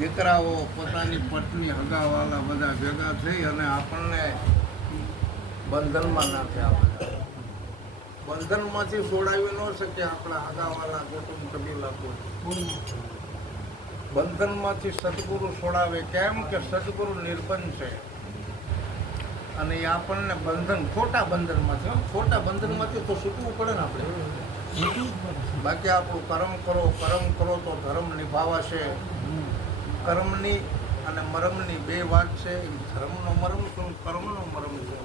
દીકરાઓ પોતાની પત્ની હગાવાલા બધા ભેગા થઈ અને આપણને બંધનમાં નાખે. આપણે બંધનમાંથી છોડાવી ન શકે. આપણા હગાવાલા કુટુંબ કબીલા કોઈ બંધનમાંથી સદગુરુ છોડાવે. કેમ કે સદગુરુ નિર્બંધ છે અને એ આપણને બંધન ખોટા બંધનમાંથી તો છૂટવું પડે ને આપણે. બાકી આપણું કર્મ કરો તો ધર્મ નિભાવાશે. કર્મની અને મરમની બે વાત છે. ધર્મનો મરમ શું, કર્મનો મરમ શું.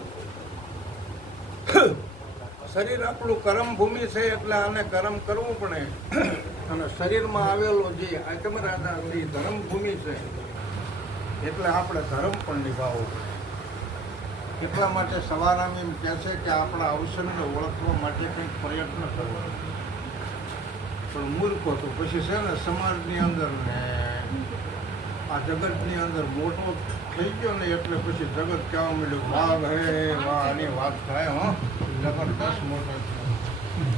શરીર આપણું કર્મ ભૂમિ છે એટલે આને કર્મ કરવું પડે. અને શરીરમાં આવેલો જે આત્મરાધા છે એ ધર્મ ભૂમિ છે એટલે આપણે ધર્મ પણ નિભાવવો પડે. એટલા માટે સવારામ એમ કહે છે કે આપણા અવસરને ઓળખવા માટે કંઈક પ્રયત્ન કરવો. પણ મૂર્ખો તો પછી છે ને સમાજની અંદર ને આ જગતની અંદર મોટો થઈ ગયો ને એટલે પછી જગત કહેવા માંડ્યું વાઘ હે વાહ આની વાત થાય. જબરદસ્ત મોટો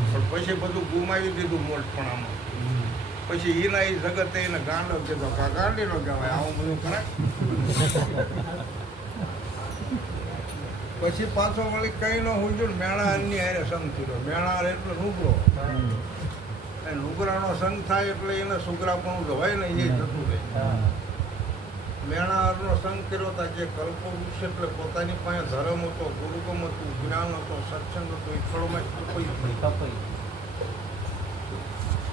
પણ પછી બધું ગુમાવી દીધું મોટપણામાં. પછી એના એ જગતે એને ગાંડો કીધો. ગાંડીનો કહેવાય આવું બધું ખરા. પછી પાછો વળી કઈ ન હુંજ્યું ને મેણા અન્ય હારે સંગ થયો. મેણા એટલે નુગરો. નુગરાનો સંગ થાય એટલે એને સુગરાપણું જવાય ને એ જતું રહે. મેણાનો સંગ કર્યો હતા જે કલ્પવૃક્ષ એટલે પોતાની પાસે ધર્મ હતો, ગુરુકમ હતું, જ્ઞાન હતો, સત્સંગ હતો, એ ફળમાં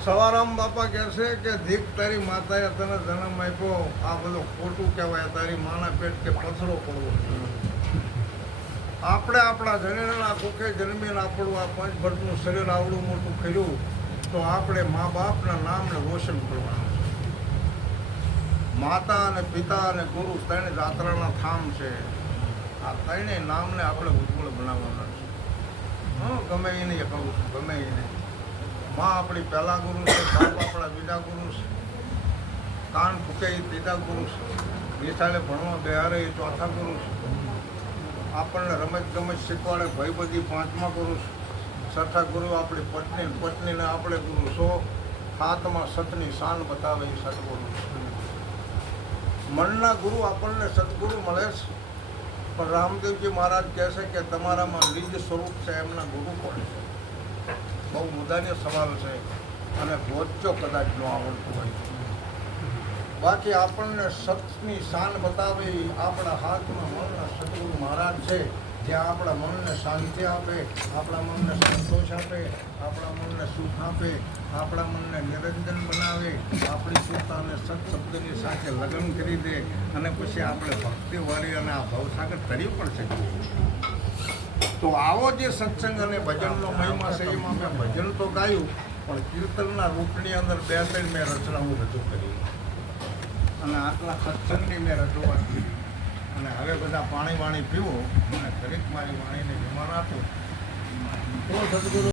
સવારામ બાપા કહે છે કે દીક તારી માતાએ તને જન્મ આપ્યો. આ બધું ખોટું કહેવાય. તારી માના પેટ કે પથરો પડવો. આપણે આપણા જનેના કોકે જન્મીને આપણું આ પંચભરનું શરીર આવડું મોટું કર્યું તો આપણે મા બાપના નામને રોશન કરવાનું છે. માતા અને પિતા અને ગુરુ ત્રણે જાત્રાના થામ છે. આ ત્રણેય નામને આપણે ઉજ્જવળ બનાવવાના છે. ગમે એને કહું છું, ગમે એને. મા આપણી પહેલા ગુરુ છે, બાપ આપણા બીજા ગુરુ છે, કાન ફૂકે એ ત્રીજા ગુરુ છે, નિશાળે ભણવા બેહારે એ ચોથા ગુરુ છે, આપણને રમત ગમત શીખવાડે ભાઈબંધી પાંચમા ગુરુ છે, છઠ્ઠા ગુરુ આપણી પત્ની, પત્નીને આપણે ગુરુ છો, સાતમા સતની શાન બતાવે એ સદગુરુ છે. મનના ગુરુ આપણને સદગુરુ મળે છે. પણ રામદેવજી મહારાજ કહે છે કે તમારામાં નિજ સ્વરૂપ છે એમના ગુરુ કોણ છે? બહુ મુદ્દાનો સવાલ છે અને ગોચો કદાચ ન આવડતું હોય. બાકી આપણને સતની શાન બતાવે આપણા હાથમાં મનના સદગુરુ મહારાજ છે, જે આપણા મનને શાંતિ આપે, આપણા મનને સંતોષ આપે, આપણા મનને સુખ આપે, આપણા મનને નિરંજન બનાવે, આપણી સુરતાને સત્શબ્દની સાથે લગ્ન કરી દે અને પછી આપણે ભક્તિવાળી અને આ ભવસાગર તરી પણ શકીએ. તો આવો જે સત્સંગ અને ભજનનો મહિમા છે એમાં મેં ભજન તો ગાયું પણ કીર્તનના રૂપની અંદર 2-3 મેં રચનાઓ રજૂ કરી અને આટલા સત્સંગની મેં રજૂઆત કરી. અને હવે બધા પાણી વાણી પીવો અને દરેક મારી વાણીને વિમાન આપો તો સદગુરુ